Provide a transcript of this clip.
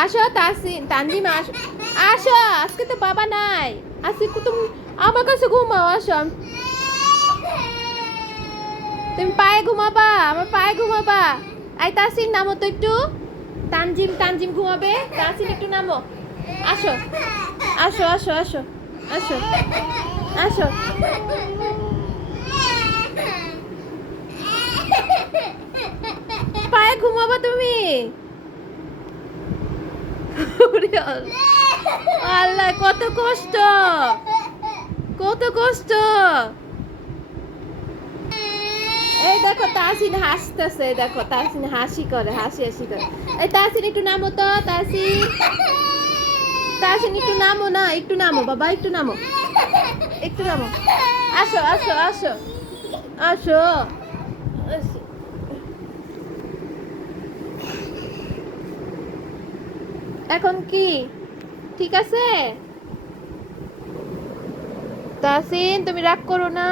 আসো তাসিন তানজিম আসো। আসো আজকে তো বাবা নাই, আজকে তুমি আমার কাছে ঘুমাও। আসো তুমি পায়ে ঘুমাবা, আমার পায়ে ঘুমাবা। এই তাসিন নামো তো একটু। তানজিম তানজিম ঘুমাবে, তাসিন একটু নামো। আসো আসো আসো আসো আসো আসো। পায়ে ঘুমাবা তুমি। ওরে আল্লাহ কত কষ্ট, কত কষ্ট। এই দেখো তাসিন হাসতেছে, দেখো তাসিন হাসি করে, হাসি হাসি করে। এই তাসিন একটু নামো তো, তাসিন তাসিন একটু নামো না, একটু নামো বাবা, একটু নামো, একটু নামো। আসো আসো আসো আসো আসো। এখন কি ঠিক আছে? তাসিন তুমি রাগ করো না।